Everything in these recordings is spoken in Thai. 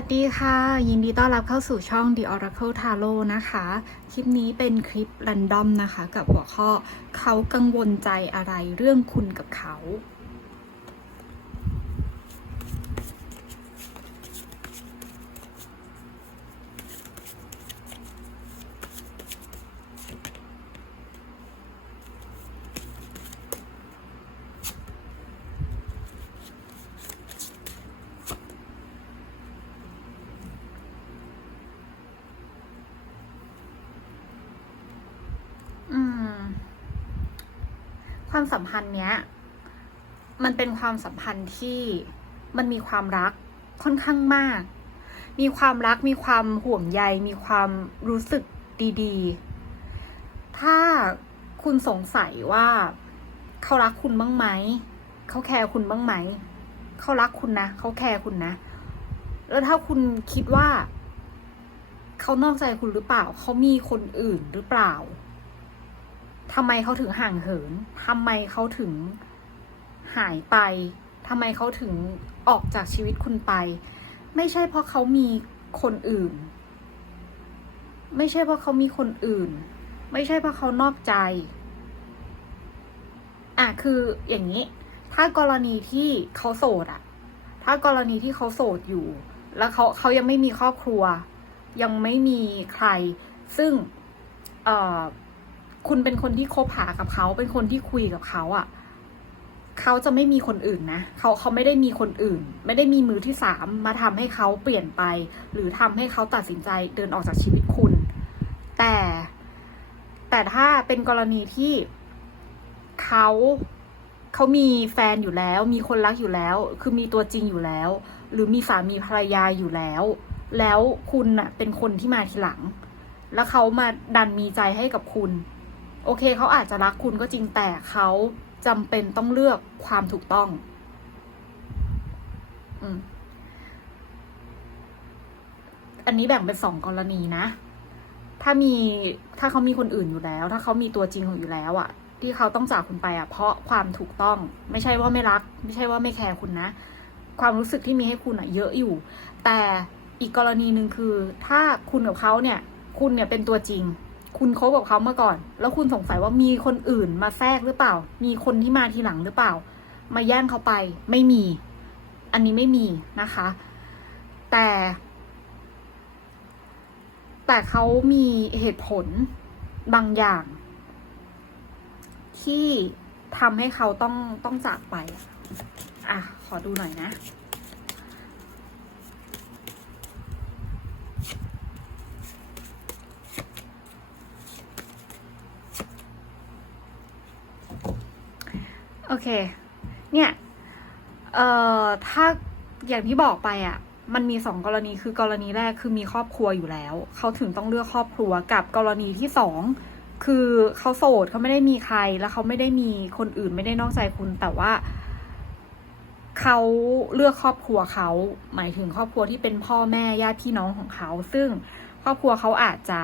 สวัสดีค่ะ ยินดีต้อนรับเข้าสู่ช่อง The Oracle Tarot นะคะ คลิปนี้เป็นคลิป r รนดอมนะคะ กับหัวข้อเขากังวลใจอะไรเรื่องคุณกับเขา อืม ความสัมพันธ์เนี้ย มันเป็นความสัมพันธ์ที่มันมีความรักค่อนข้างมาก มีความรัก มีความห่วงใย มีความรู้สึกดีๆ ถ้าคุณสงสัยว่าเขารักคุณบ้างไหม เขาแคร์คุณบ้างไหม เขารักคุณนะ เขาแคร์คุณนะ แล้วถ้าคุณคิดว่า เขานอกใจคุณหรือเปล่า เขามีคนอื่นหรือเปล่า ทำไมเขาถึงห่างเหินทำไมเขาถึงหายไปทำไมเขาถึงออกจากชีวิตคุณไป ไม่ใช่เพราะเขามีคนอื่น ไม่ใช่เพราะเขามีคนอื่น ไม่ใช่เพราะเขานอกใจ อะคืออย่างนี้ ถ้ากรณีที่เขาโสดอะถ้ากรณีที่เขาโสดอยู่ แล้วเขาเขายังไม่มีครอบครัว ยังไม่มีใคร ซึ่ง เอ่อ คุณเป็นคนที่คบหากับเขา เป็นคนที่คุยกับเขาอะ่ะเขาจะไม่มีคนอื่นนะเขาเขาไม่ได้มีคนอื่น ไม่ได้มีมือที่สามมาทำให้เขาเปลี่ยนไป หรือทำให้เขาตัดสินใจเดินออกจากชีวิตคุณ แต่ แต่ถ้าเป็นกรณีที่เขาเขามีแฟนอยู่แล้ว มีคนรักอยู่แล้ว คือมีตัวจริงอยู่แล้ว หรือมีสามีภรรยาอยู่แล้ว แล้วคุณน่ะเป็นคนที่มาทีหลัง แล้วเขามาดันมีใจให้กับคุณ โอเคเขาอาจจะรักคุณก็จริงแต่เขาจำเป็นต้องเลือกความถูกต้องอืมอันนี้แบ่งเป็นสองกรณีนะ ถ้ามีถ้าเขามีคนอื่นอยู่แล้ว ถ้าเขามีตัวจริงของอยู่แล้วอะที่เขาต้องจากคุณไปอะเพราะความถูกต้อง ไม่ใช่ว่าไม่รัก ไม่ใช่ว่าไม่แคร์คุณนะ ความรู้สึกที่มีให้คุณอะเยอะอยู่ แต่อีกกรณีหนึ่งคือ ถ้าคุณกับเขาเนี่ย คุณเนี่ยเป็นตัวจริง คุณคบกับเขามาก่อน แล้วคุณสงสัยว่ามีคนอื่นมาแทรกหรือเปล่า มีคนที่มาทีหลังหรือเปล่า มาแย่งเขาไป ไม่มี อันนี้ไม่มีนะคะ แต่ แต่เขามีเหตุผลบางอย่าง ที่ทำให้เขาต้องต้องจากไป อะ ขอดูหน่อยนะ เคเนี่ย เอ่อ ถ้าอย่างที่บอกไปอะ มันมีสองกรณีคือกรณีแรกคือมีครอบครัวอยู่แล้ว เขาถึงต้องเลือกครอบครัวกับกรณีที่สองคือเขาโสดเขาไม่ได้มีใคร แล้วเขาไม่ได้มีคนอื่นไม่ได้นอกใจคุณ แต่ว่าเขาเลือกครอบครัวเขาหมายถึงครอบครัวที่เป็นพ่อแม่ญาติพี่น้องของเขา ซึ่งครอบครัวเขาอาจจะ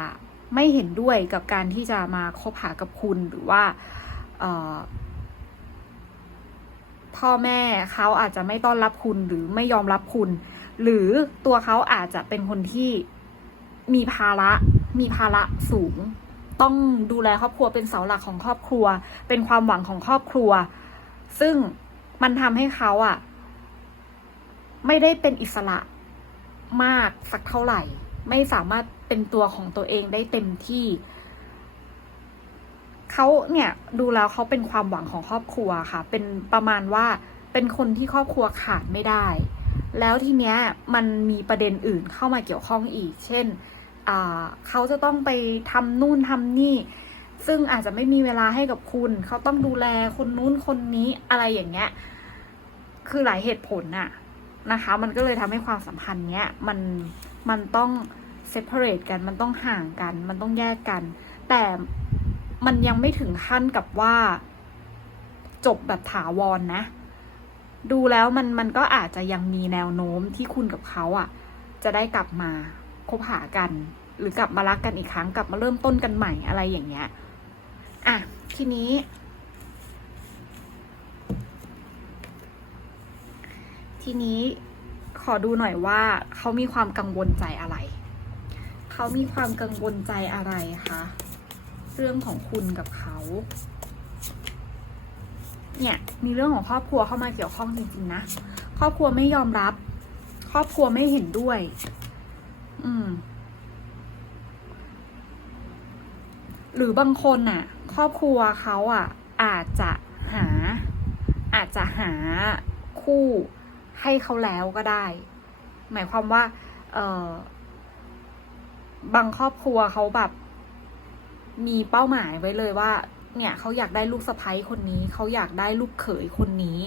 ไม่เห็นด้วยกับการที่จะมาคบหากับคุณหรือว่าเอ่อ พ่อแม่เขาอาจจะไม่ต้อนรับคุณหรือไม่ยอมรับคุณ หรือตัวเขาอาจจะเป็นคนที่มีภาระมีภาระสูง ต้องดูแลครอบครัวเป็นเสาหลักของครอบครัว เป็นความหวังของครอบครัว ซึ่งมันทำให้เขาอะไม่ได้เป็นอิสระมากสักเท่าไหร่ ไม่สามารถเป็นตัวของตัวเองได้เต็มที่ เขาเนี่ยดูแล้วเขาเป็นความหวังของครอบครัวค่ะ เป็นประมาณว่าเป็นคนที่ครอบครัวขาดไม่ได้ แล้วทีเนี้ยมันมีประเด็นอื่นเข้ามาเกี่ยวข้องอีก เช่นเขาจะต้องไปทำนู่นทำนี่ ซึ่งอาจจะไม่มีเวลาให้กับคุณ เขาต้องดูแลคนนู้นคนนี้อะไรอย่างเงี้ย คือหลายเหตุผลน่ะนะคะ มันก็เลยทำให้ความสัมพันธ์เนี้ยมันมันต้อง separate กัน มันต้องห่างกัน มันต้องแยกกัน แต่ มันยังไม่ถึงขั้นกับว่า จบแบบถาวรนนะ ดูแล้วมันมันก็อาจจะยังมีแนวโน้มที่คุณกับเขาอะ จะได้กลับมาคบหากัน หรือกลับมารักกันอีกครั้งกลับมาเริ่มต้นกันใหม่อะไรอย่างเงี้ยอะทีนี้ ทีนี้ขอดูหน่อยว่าเขามีความกังวลใจอะไร เขามีความกังวลใจอะไรคะ เรื่องของคุณกับเขา เนี่ยมีเรื่องของครอบครัวเข้ามาเกี่ยวข้องจริงๆนะ ครอบครัวไม่ยอมรับ ครอบครัวไม่เห็นด้วย อืม หรือบางคนน่ะ ครอบครัวเขาอะ อาจจะหา อาจจะหาคู่ให้เขาแล้วก็ได้ หมายความว่า เออบางครอบครัวเขาแบบ มีเป้าหมายไว้เลยว่า เนี่ยเขาอยากได้ลูกสะใภ้คนนี้ เขาอยากได้ลูกเขยคนนี้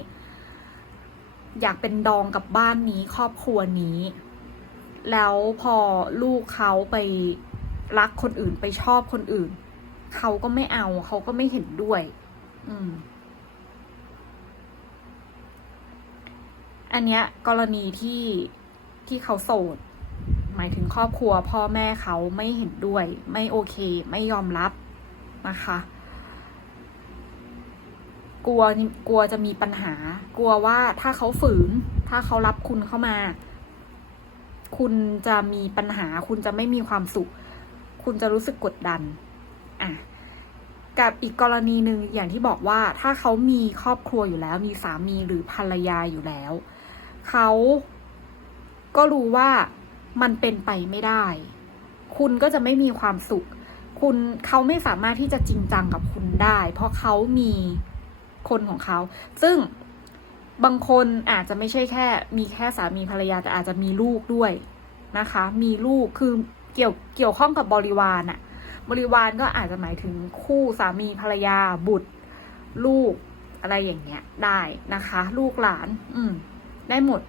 อยากเป็นดองกับบ้านนี้ครอบครัวนี้ แล้วพอลูกเขาไปรักคนอื่นไปชอบคนอื่น เขาก็ไม่เอาเขาก็ไม่เห็นด้วย อืม อันเนี้ย กรณีที่ที่เขาโสด หมายถึงครอบครัวพ่อแม่เขาไม่เห็นด้วย ไม่โอเค ไม่ยอมรับนะคะ กลัวกลัวจะมีปัญหา กลัวว่าถ้าเขาฝืน ถ้าเขารับคุณเข้ามา คุณจะมีปัญหา คุณจะไม่มีความสุข คุณจะรู้สึกกดดัน อะกับอีกกรณีหนึ่งอย่างที่บอกว่าถ้าเขามีครอบครัวอยู่แล้ว มีสามีหรือภรรยาอยู่แล้ว เขาก็รู้ว่า มันเป็นไปไม่ได้ คุณก็จะไม่มีความสุข คุณเขาไม่สามารถที่จะจริงจังกับคุณได้ เพราะเขามีคนของเขา ซึ่งบางคนอาจจะไม่ใช่แค่ มีแค่สามีภรรยาแต่อาจจะมีลูกด้วยนะคะ มีลูกคือเกี่ยวเกี่ยวข้องกับบริวารอะบริวารก็อาจจะหมายถึงคู่สามีภรรยาบุตร ลูกอะไรอย่างเงี้ยได้นะคะ ลูกหลาน อืม ได้หมด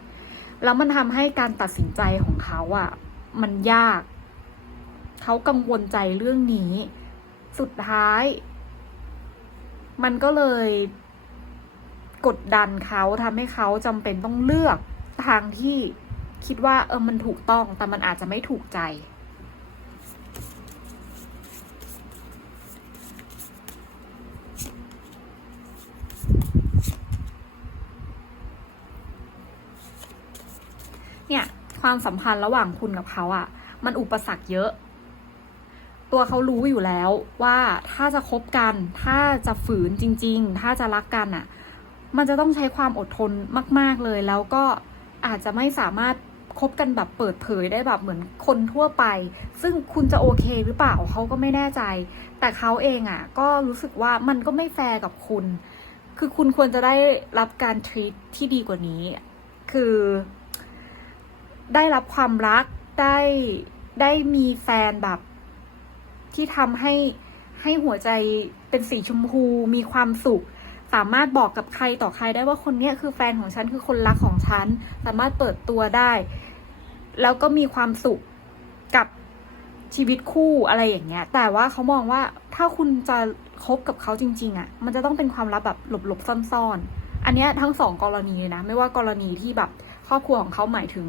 แล้วมันทำให้การตัดสินใจของเขาอะ่ะ มันยาก เขากังวลใจเรื่องนี้ สุดท้าย มันก็เลยกดดันเขาทำให้เขาจำเป็นต้องเลือกทางที่คิดว่าเออมันถูกต้องแต่มันอาจจะไม่ถูกใจ เนี่ย ความสัมพันธ์ระหว่างคุณกับเขาอะ่ะ มันอุปสรรคเยอะ ตัวเขารู้อยู่แล้วว่าถ้าจะคบกัน ถ้าจะฝืนจริง ๆ ถ้าจะรักกันอะ่ะ มันจะต้องใช้ความอดทนมาก ๆเลย แล้วก็อาจจะไม่สามารถคบกันแบบเปิดเผยได้แบบเหมือนคนทั่วไป ซึ่งคุณจะโอเคหรือเปล่าเขาก็ไม่แน่ใจ แต่เขาเองอะ่ะ ก็รู้สึกว่ามันก็ไม่แฟร์กับคุณ คือคุณควรจะได้รับการทรีตที่ดีกว่านี้ คือ ได้รับความรักได้ได้มีแฟนแบบ ที่ทำให้ให้หัวใจเป็นสีชมพูมีความสุข สามารถบอกกับใครต่อใครได้ว่าคนเนี้ยคือแฟนของฉันคือคนรักของฉัน สามารถเปิดตัวได้ แล้วก็มีความสุขกับชีวิตคู่อะไรอย่างเงี้ย แต่ว่าเขามองว่าถ้าคุณจะคบกับเขาจริง ๆอะ่ะ มันจะต้องเป็นความลับแบบหลบๆซ่อนๆ อันเนี้ยทั้งสองกรณีเลยนะ ไม่ว่ากรณีที่แบบครอบครัวของเขาหมายถึง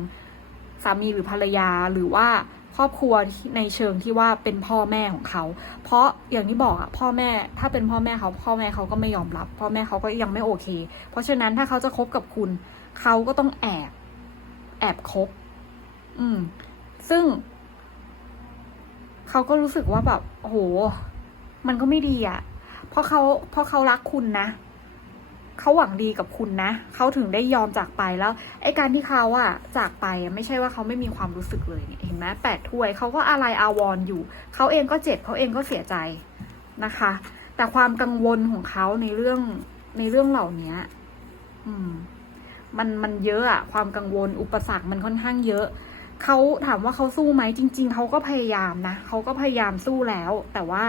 สามีหรือภรรยาหรือว่าครอบครัวในเชิงที่ว่าเป็นพ่อแม่ของเขา เพราะอย่างที่บอกอะพ่อแม่ถ้าเป็นพ่อแม่เขาพ่อแม่เขาก็ไม่ยอมรับ พ่อแม่เขาก็ยังไม่โอเค เพราะฉะนั้นถ้าเขาจะคบกับคุณ เขาก็ต้องแอบแอบคบ อืม ซึ่ง เขาก็รู้สึกว่าแบบโอ้โหมันก็ไม่ดีอะเพราะเขาเพราะเขารักคุณนะ เขาหวังดีกับคุณนะ เขาถึงได้ยอมจากไปแล้วไอ้การที่เขาอะจากไปไม่ใช่ว่าเขาไม่มีความรู้สึกเลยเนี่ยเห็นไหมแปดถ้วยเขาก็อะไรอาวรออยู่ เขาเองก็เจ็บเขาเองก็เสียใจนะคะ แต่ความกังวลของเขาในเรื่องในเรื่องเหล่านี้อืม มันมันเยอะอะความกังวลอุปสรรคมันค่อนข้างเยอะเขาถามว่าเขาสู้ไหมจริง ๆเขาก็พยายามนะเขาก็พยายามสู้แล้ว แต่ว่า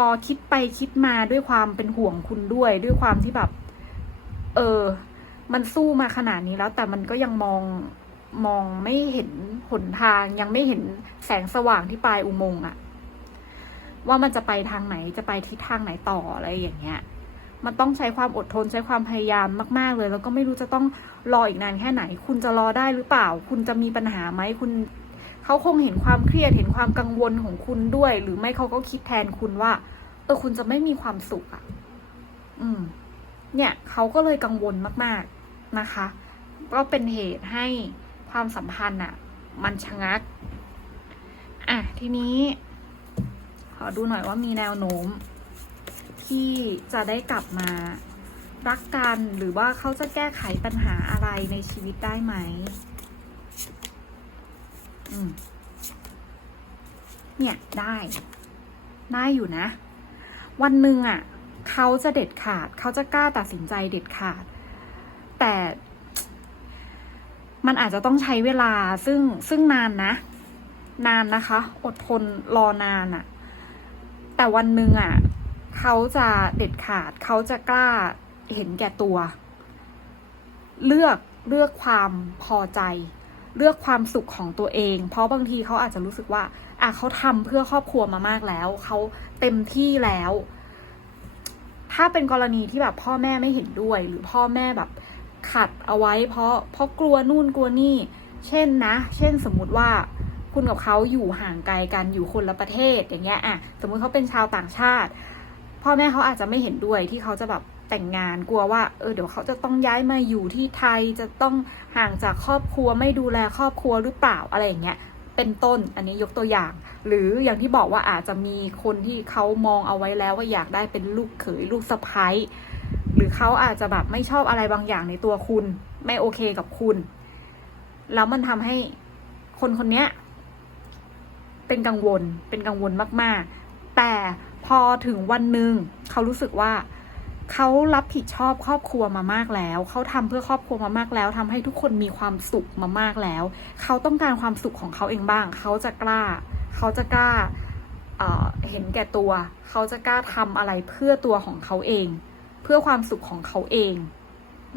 อคิดไปคิดมาด้วยความเป็นห่วงคุณด้วย ด้วยความที่แบบ เออ มันสู้มาขนาดนี้แล้ว แต่มันก็ยังมองมองไม่เห็นหนทาง ยังไม่เห็นแสงสว่างที่ปลายอุโมงค์อะว่ามันจะไปทางไหนจะไปทิศทางไหนต่ออะไรอย่างเงี้ย มันต้องใช้ความอดทนใช้ความพยายามมาก ๆ เลย แล้วก็ไม่รู้จะต้องรออีกนานแค่ไหน คุณจะรอได้หรือเปล่า คุณจะมีปัญหาไหมคุณ เขาคงเห็นความเครียดเห็นความกังวลของคุณด้วย หรือไม่เขาก็คิดแทนคุณว่าเออคุณจะไม่มีความสุขอะ่ะ อืม เนี่ยเขาก็เลยกังวลมาก ๆนะคะ ก็เป็นเหตุให้ความสัมพันธ์อะมันชะงัก อะ ทีนี้ ขอดูหน่อยว่ามีแนวโน้ม ที่จะได้กลับมารักกันหรือว่าเขาจะแก้ไขปัญหาอะไรในชีวิตได้ไหม เนี่ยได้ ได้อยู่นะ วันหนึ่งอะ เขาจะเด็ดขาด เขาจะกล้าตัดสินใจเด็ดขาด แต่ มันอาจจะต้องใช้เวลาซึ่งซึ่งนานนะ นานนะคะ อดทนรอนานอะ่ะ แต่วันหนึ่งอะ่ะ เขาจะเด็ดขาด เขาจะกล้าเห็นแก่ตัว เลือกเลือกความพอใจ เลือกความสุขของตัวเอง เพราะบางทีเขาอาจจะรู้สึกว่า อะเขาทำเพื่อครอบครัวมามากแล้ว เขาเต็มที่แล้ว ถ้าเป็นกรณีที่แบบพ่อแม่ไม่เห็นด้วย หรือพ่อแม่แบบขัดเอาไว้ เพราะเพราะกลัวนู่นกลัวนี่ เช่นนะ เช่นสมมุติว่าคุณกับเขาอยู่ห่างไกลกันอยู่คนละประเทศอย่างเงี้ยอะสมมุติเขาเป็นชาวต่างชาติ พ่อแม่เขาอาจจะไม่เห็นด้วยที่เขาจะแบบ แต่งงานกลัวว่าเออเดี๋ยวเขาจะต้องย้ายมาอยู่ที่ไทยจะต้องห่างจากครอบครัวไม่ดูแลครอบครัวหรือเปล่าอะไรอย่างเงี้ยเป็นต้นอันนี้ยกตัวอย่าง หรืออย่างที่บอกว่าอาจจะมีคนที่เขามองเอาไว้แล้วว่าอยากได้เป็นลูกเขยลูกสะใภ้หรือเขาอาจจะแบบไม่ชอบอะไรบางอย่างในตัวคุณ ไม่โอเคกับคุณ แล้วมันทำให้คนคนเนี้ยเป็นกังวลเป็นกังวลมาก ๆ แต่พอถึงวันหนึ่งเขารู้สึกว่า เขารับผิดชอบครอบครัวมามากแล้ว เขาทำเพื่อครอบครัวมามากแล้วทำให้ทุกคนมีความสุขมามากแล้ว เขาต้องการความสุขของเขาเองบ้าง เขาจะกล้า เขาจะกล้าเอ่อเห็นแก่ตัว เขาจะกล้าทำอะไรเพื่อตัวของเขาเอง เพื่อความสุขของเขาเอง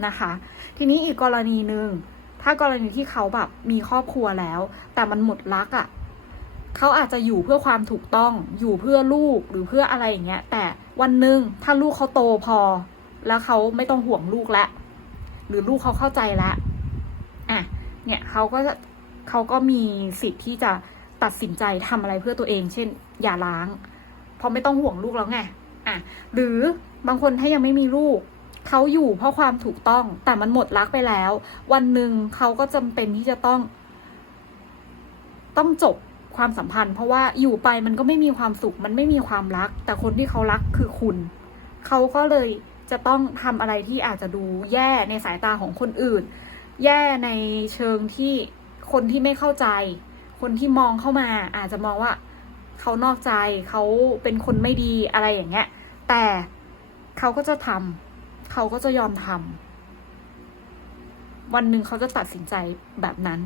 นะคะ ทีนี้อีกกรณีหนึ่งถ้ากรณีที่เขาแบบมีครอบครัวแล้ว แต่มันหมดรักอะ่ะ เขาอาจจะอยู่เพื่อความถูกต้อง อยู่เพื่อลูกหรือเพื่ออะไรอย่างเงี้ย แต่ วันหนึ่งถ้าลูกเขาโตพอ แล้วเขาไม่ต้องห่วงลูกแล้วหรือลูกเขาเข้าใจแล้วอะเนี่ยเขาก็จะเขาก็มีสิทธิ์ที่จะตัดสินใจทำอะไรเพื่อตัวเอง เช่น อย่าล้าง เพราะไม่ต้องห่วงลูกแล้วไงอะหรือบางคนถ้ายังไม่มีลูกเขาอยู่เพราะความถูกต้อง แต่มันหมดรักไปแล้ว วันหนึ่งเขาก็จำเป็นที่จะต้อง ต้องจบ ความสัมพันธ์ เพราะว่าอยู่ไปมันก็ไม่มีความสุข มันไม่มีความรัก แต่คนที่เขารักคือคุณ เขาก็เลยจะต้องทำอะไรที่อาจจะดูแย่ในสายตาของคนอื่น แย่ในเชิงที่คนที่ไม่เข้าใจ คนที่มองเข้ามา อาจจะมองว่าเขานอกใจเขาเป็นคนไม่ดีอะไรอย่างเงี้ย แต่เขาก็จะทำเขาก็จะยอมทำวันหนึ่งเขาจะตัดสินใจแบบนั้น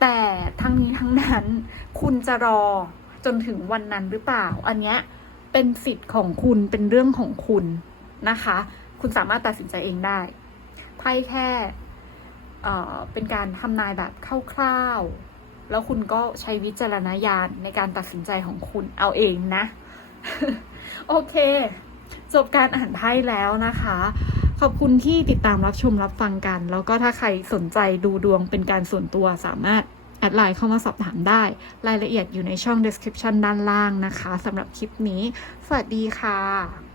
แต่ทั้งนี้ทั้งนั้นคุณจะรอจนถึงวันนั้นหรือเปล่า อันเนี้ยเป็นสิทธิ์ของคุณเป็นเรื่องของคุณนะคะ คุณสามารถตัดสินใจเองได้ไพ่แค่เอ่อเป็นการทำนายแบบคร่าวๆ แล้วคุณก็ใช้วิจารณญาณในการตัดสินใจของคุณเอาเองนะ โอเค จบการอ่านไพ่แล้วนะคะ ขอบคุณที่ติดตามรับชมรับฟังกัน แล้วก็ถ้าใครสนใจดูดวงเป็นการส่วนตัวสามารถแอดไลน์เข้ามาสอบถามได้ รายละเอียดอยู่ในช่อง description ด้านล่างนะคะสำหรับคลิปนี้ สวัสดีค่ะ